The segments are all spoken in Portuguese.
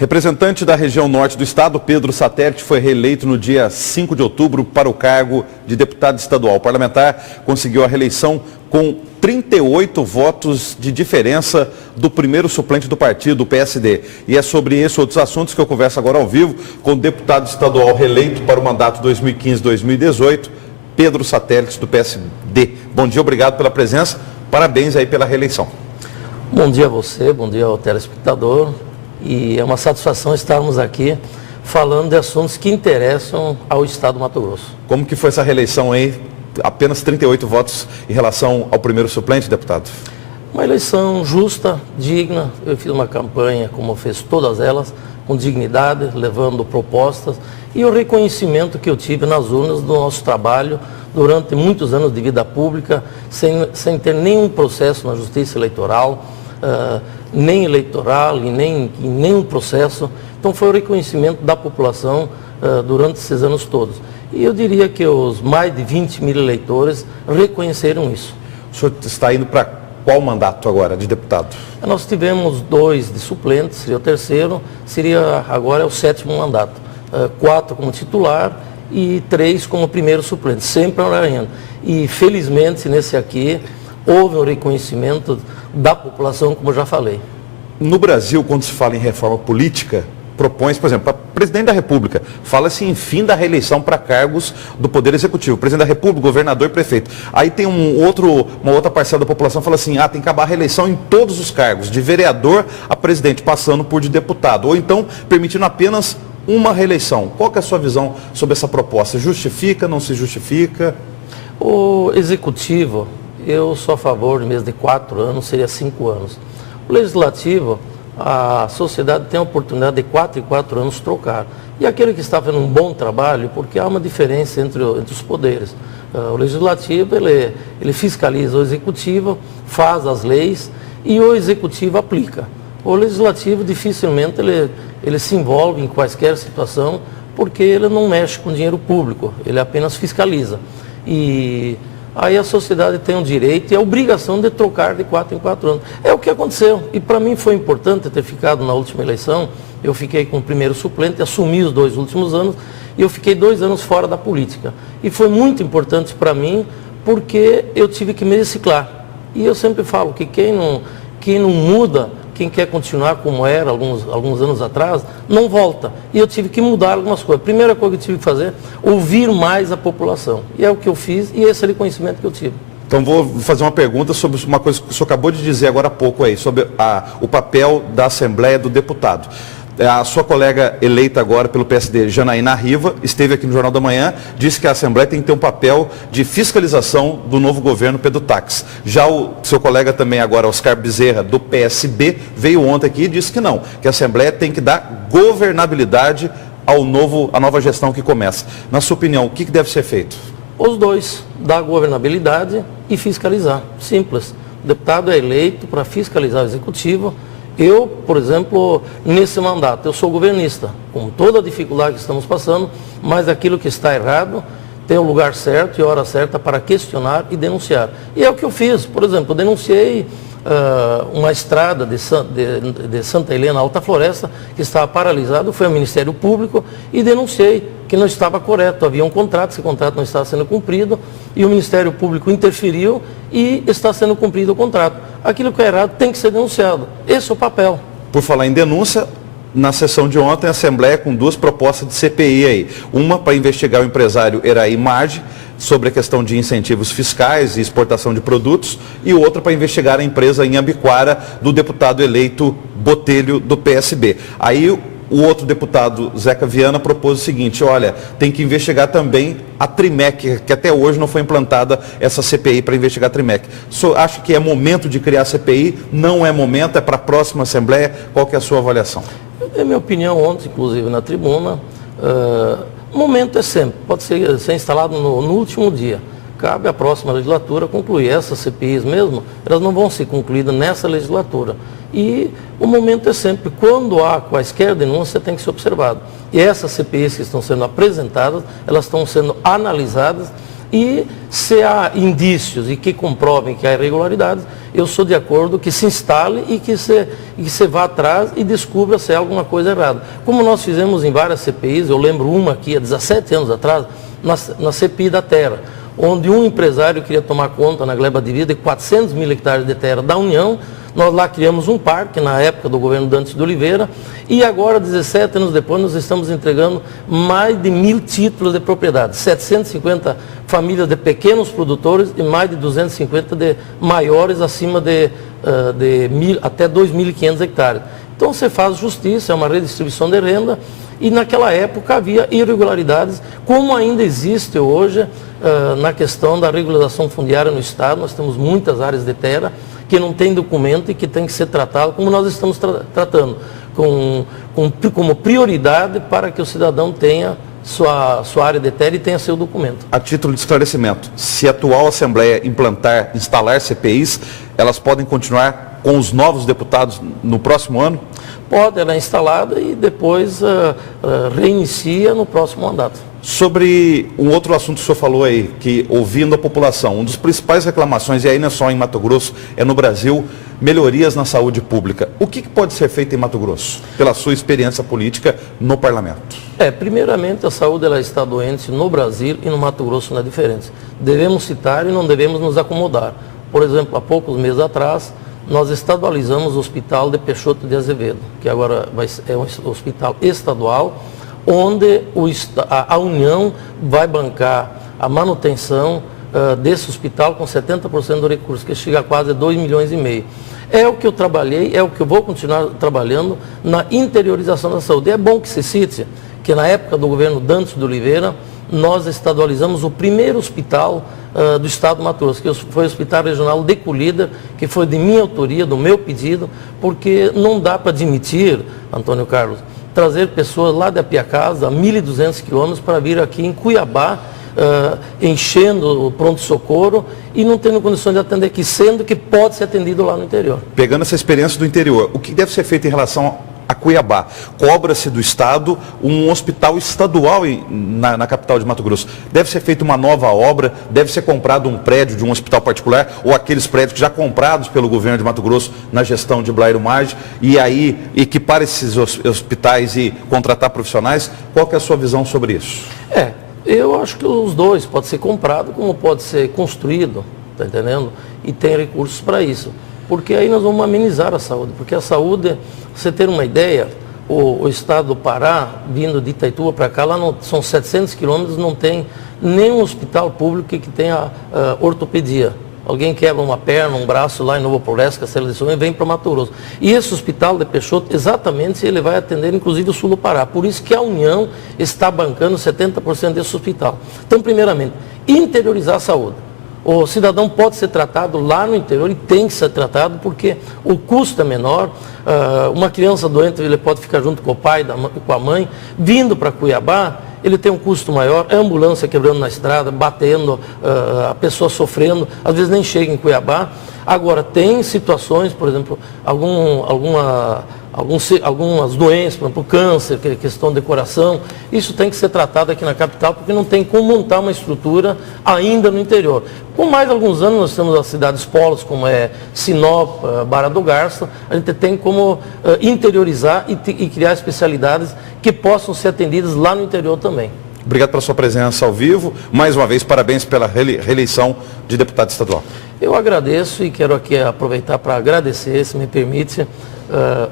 Representante da região norte do estado, Pedro Satélite, foi reeleito no dia 5 de outubro para o cargo de deputado estadual. O parlamentar conseguiu a reeleição com 38 votos de diferença do primeiro suplente do partido, o PSD. E é sobre esses outros assuntos que eu converso agora ao vivo com o deputado estadual reeleito para o mandato 2015-2018, Pedro Satélite, do PSD. Bom dia, obrigado pela presença, parabéns aí pela reeleição. Bom dia a você, bom dia ao telespectador. E é uma satisfação estarmos aqui falando de assuntos que interessam ao estado do Mato Grosso. Como que foi essa reeleição aí? Apenas 38 votos em relação ao primeiro suplente, deputado? Uma eleição justa, digna. Eu fiz uma campanha, como fez todas elas, com dignidade, levando propostas e o reconhecimento que eu tive nas urnas do nosso trabalho durante muitos anos de vida pública, sem ter nenhum processo na justiça eleitoral, nem eleitoral e nem nenhum processo. Então foi o reconhecimento da população durante esses anos todos. E eu diria que os mais de 20 mil eleitores reconheceram isso. O senhor está indo para qual mandato agora de deputado? Nós tivemos 2 de suplentes, seria o terceiro, agora é o 7º mandato. 4 como titular e 3 como primeiro suplente, sempre orientando. E felizmente nesse aqui houve um reconhecimento da população, como eu já falei. No Brasil, quando se fala em reforma política, propõe, por exemplo, para presidente da República, fala-se em fim da reeleição para cargos do Poder Executivo, presidente da República, governador e prefeito. Aí tem uma outra parcela da população que fala assim, tem que acabar a reeleição em todos os cargos, de vereador a presidente, passando por de deputado, ou então permitindo apenas uma reeleição. Qual que é a sua visão sobre essa proposta? Justifica, não se justifica? O Executivo, eu sou a favor de mês de 4 anos, seria 5 anos. O Legislativo, a sociedade tem a oportunidade de 4 em 4 anos trocar. E aquele que está fazendo um bom trabalho, porque há uma diferença entre os poderes. O Legislativo, ele fiscaliza o Executivo, faz as leis e o Executivo aplica. O Legislativo, dificilmente, ele se envolve em quaisquer situação, porque ele não mexe com dinheiro público, ele apenas fiscaliza. E aí a sociedade tem o direito e a obrigação de trocar de 4 em 4 anos. É o que aconteceu. E para mim foi importante ter ficado na última eleição. Eu fiquei com o primeiro suplente, assumi os 2 últimos anos e eu fiquei 2 anos fora da política. E foi muito importante para mim porque eu tive que me reciclar. E eu sempre falo que quem não muda, quem quer continuar como era alguns anos atrás, não volta. E eu tive que mudar algumas coisas. A primeira coisa que eu tive que fazer, ouvir mais a população. E é o que eu fiz e esse é o reconhecimento que eu tive. Então vou fazer uma pergunta sobre uma coisa que o senhor acabou de dizer agora há pouco aí, sobre o papel da Assembleia do Deputado. A sua colega eleita agora pelo PSD, Janaína Riva, esteve aqui no Jornal da Manhã, disse que a Assembleia tem que ter um papel de fiscalização do novo governo Pedro Taques. Já o seu colega também agora, Oscar Bezerra, do PSB, veio ontem aqui e disse que não, que a Assembleia tem que dar governabilidade à nova gestão que começa. Na sua opinião, o que deve ser feito? Os dois, dar governabilidade e fiscalizar. Simples. O deputado é eleito para fiscalizar o Executivo. Eu, por exemplo, nesse mandato, eu sou governista, com toda a dificuldade que estamos passando, mas aquilo que está errado tem o lugar certo e a hora certa para questionar e denunciar. E é o que eu fiz. Por exemplo, eu denunciei uma estrada de Santa Helena, Alta Floresta, que estava paralisada, fui ao Ministério Público e denunciei que não estava correto. Havia um contrato, esse contrato não estava sendo cumprido e o Ministério Público interferiu e está sendo cumprido o contrato. Aquilo que é errado tem que ser denunciado. Esse é o papel. Por falar em denúncia, na sessão de ontem, a Assembleia com 2 propostas de CPI aí. Uma para investigar o empresário Eraí Marge sobre a questão de incentivos fiscais e exportação de produtos e outra para investigar a empresa Inhambiquara do deputado eleito Botelho do PSB. Aí o outro deputado, Zeca Viana, propôs o seguinte, olha, tem que investigar também a Trimec, que até hoje não foi implantada essa CPI para investigar a Trimec. O senhor acha que é momento de criar a CPI? Não é momento? É para a próxima Assembleia? Qual que é a sua avaliação? Eu dei minha opinião ontem, inclusive na tribuna. O momento é sempre, pode ser instalado no último dia. Cabe à próxima legislatura concluir. Essas CPIs mesmo, elas não vão ser concluídas nessa legislatura. E o momento é sempre, quando há quaisquer denúncia, tem que ser observado. E essas CPIs que estão sendo apresentadas, elas estão sendo analisadas E se há indícios e que comprovem que há irregularidades, eu sou de acordo que se instale e que se vá atrás e descubra se há alguma coisa errada. Como nós fizemos em várias CPIs, eu lembro uma aqui há 17 anos atrás, na CPI da terra, onde um empresário queria tomar conta na Gleba de Vida de 400 mil hectares de terra da União. Nós lá criamos um parque, na época do governo Dantes de Oliveira, e agora, 17 anos depois, nós estamos entregando mais de 1.000 títulos de propriedade, 750 famílias de pequenos produtores e mais de 250 de maiores, acima de até 2.500 hectares. Então, você faz justiça, é uma redistribuição de renda, e naquela época havia irregularidades, como ainda existe hoje na questão da regularização fundiária no Estado. Nós temos muitas áreas de terra que não tem documento e que tem que ser tratado como nós estamos tratando, como prioridade para que o cidadão tenha sua área de terra e tenha seu documento. A título de esclarecimento, se a atual Assembleia instalar CPIs, elas podem continuar com os novos deputados no próximo ano? Pode, ela é instalada e depois reinicia no próximo mandato. Sobre um outro assunto que o senhor falou aí, que ouvindo a população, uma das principais reclamações, e aí não é só em Mato Grosso, é no Brasil, melhorias na saúde pública. O que pode ser feito em Mato Grosso, pela sua experiência política no parlamento? Primeiramente, a saúde ela está doente no Brasil e no Mato Grosso não é diferente. Devemos citar e não devemos nos acomodar. Por exemplo, há poucos meses atrás, nós estadualizamos o Hospital de Peixoto de Azevedo, que agora é um hospital estadual, onde a União vai bancar a manutenção desse hospital com 70% do recurso, que chega a quase 2,5 milhões. É o que eu trabalhei, é o que eu vou continuar trabalhando na interiorização da saúde. É bom que se cite que na época do governo Dantes de Oliveira, nós estadualizamos o primeiro hospital do estado do Mato Grosso, que foi o Hospital Regional de Colíder, que foi de minha autoria, do meu pedido, porque não dá para admitir, Antônio Carlos, trazer pessoas lá de Apiacasa, a 1.200 quilômetros, para vir aqui em Cuiabá, enchendo o pronto-socorro e não tendo condições de atender aqui, sendo que pode ser atendido lá no interior. Pegando essa experiência do interior, o que deve ser feito em relação a Cuiabá? Cobra-se do Estado um hospital estadual na capital de Mato Grosso. Deve ser feita uma nova obra? Deve ser comprado um prédio de um hospital particular ou aqueles prédios já comprados pelo governo de Mato Grosso na gestão de Blairo Maggi e aí equipar esses hospitais e contratar profissionais? Qual que é a sua visão sobre isso? Eu acho que os dois, pode ser comprado como pode ser construído, tá entendendo? E tem recursos para isso. Porque aí nós vamos amenizar a saúde. Porque a saúde, você ter uma ideia, o estado do Pará, vindo de Itaituba para cá, lá são 700 quilômetros, não tem nenhum hospital público que tenha ortopedia. Alguém quebra uma perna, um braço lá em Novo Progresso, Castelo de São, e vem para Mato Grosso. E esse hospital de Peixoto, exatamente, ele vai atender inclusive o sul do Pará. Por isso que a União está bancando 70% desse hospital. Então, primeiramente, interiorizar a saúde. O cidadão pode ser tratado lá no interior e tem que ser tratado porque o custo é menor. Uma criança doente, ele pode ficar junto com o pai, com a mãe, vindo para Cuiabá, ele tem um custo maior, é ambulância quebrando na estrada, batendo, a pessoa sofrendo, às vezes nem chega em Cuiabá. Agora, tem situações, por exemplo, algumas doenças, por exemplo, câncer, questão de coração, isso tem que ser tratado aqui na capital, porque não tem como montar uma estrutura ainda no interior. Com mais alguns anos, nós temos as cidades polos, como é Sinop, Barra do Garça, a gente tem como interiorizar e criar especialidades que possam ser atendidas lá no interior também. Obrigado pela sua presença ao vivo. Mais uma vez, parabéns pela reeleição de deputado estadual. Eu agradeço e quero aqui aproveitar para agradecer, se me permite,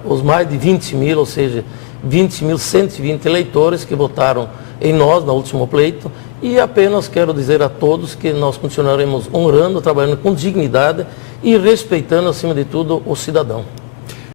os mais de 20 mil, ou seja, 20.120 eleitores que votaram em nós no último pleito, e apenas quero dizer a todos que nós continuaremos honrando, trabalhando com dignidade e respeitando, acima de tudo, o cidadão.